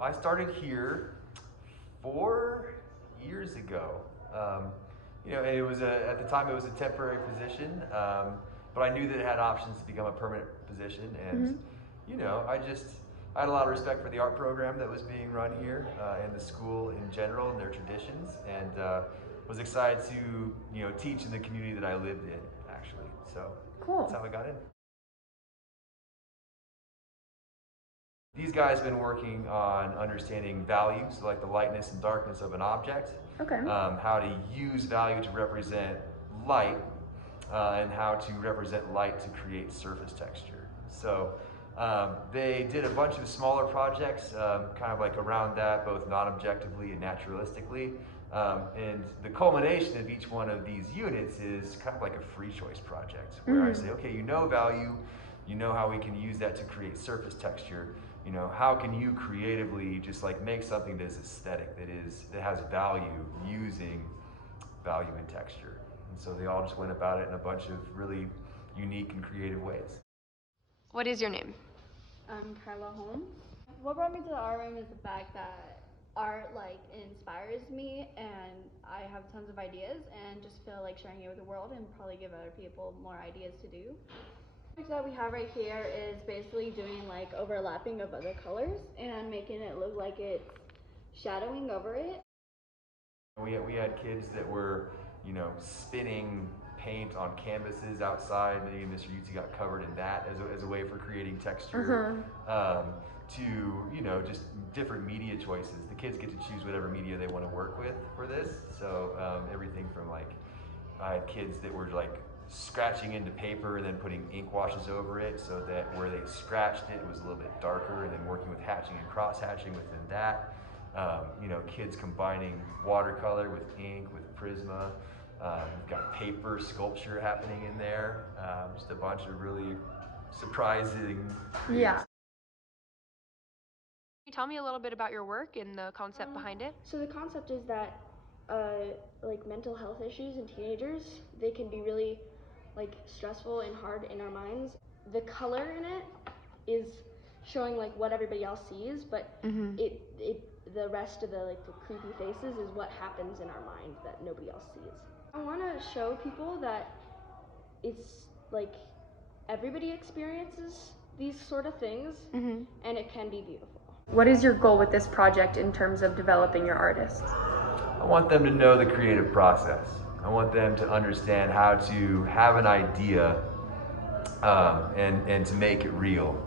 I started here 4 years ago. And it was at the time it was a temporary position, but I knew that it had options to become a permanent position, and I had a lot of respect for the art program that was being run here and the school in general and their traditions, and was excited to teach in the community that I lived in actually. So Cool. that's how I got in. These guys have been working on understanding value, so like the lightness and darkness of an object, Okay. how to use value to represent light, and how to represent light to create surface texture. So they did a bunch of smaller projects, kind of like around that, both non-objectively and naturalistically. And the culmination of each one of these units is kind of like a free choice project, where I say, okay, value, how we can use that to create surface texture. How can you creatively just like make something that is aesthetic, that has value, using value and texture. And so they all just went about it in a bunch of really unique and creative ways. What is your name? I'm Carla Holmes. What brought me to the art room is the fact that art inspires me, and I have tons of ideas and just feel like sharing it with the world and probably give other people more ideas to do. The project that we have right here is basically doing overlapping of other colors and making it look like it's shadowing over it. We had kids that were, spinning paint on canvases outside. Maybe Mr. Yutzi got covered in that as a way for creating texture. To just different media choices. The kids get to choose whatever media they want to work with for this. So everything from I had kids that were scratching into paper and then putting ink washes over it, so that where they scratched it was a little bit darker, and then working with hatching and cross hatching within that. Kids combining watercolor with ink, with Prisma. We've got paper sculpture happening in there. Just a bunch of really surprising things. Yeah. Can you tell me a little bit about your work and the concept behind it? So the concept is that mental health issues in teenagers, they can be really stressful and hard in our minds. The color in it is showing what everybody else sees, but the rest of the creepy faces is what happens in our mind that nobody else sees. I want to show people that it's everybody experiences these sort of things, and it can be beautiful. What is your goal with this project in terms of developing your artists? I want them to know the creative process. I want them to understand how to have an idea and to make it real.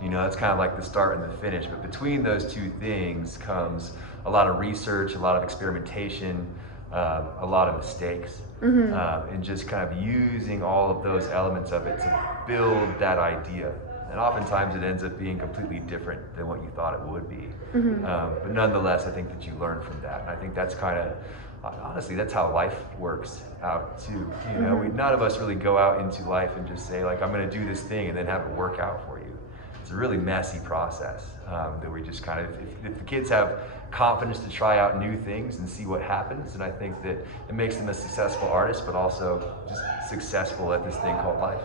That's kind of like the start and the finish, but between those two things comes a lot of research, a lot of experimentation, a lot of mistakes, and just kind of using all of those elements of it to build that idea. And oftentimes it ends up being completely different than what you thought it would be. But nonetheless, I think that you learn from that. And I think that's kind of, honestly, that's how life works out too. None of us really go out into life and just say I'm going to do this thing and then have it work out for you. It's a really messy process that we just kind of, if the kids have confidence to try out new things and see what happens, and I think that it makes them a successful artist, but also just successful at this thing called life.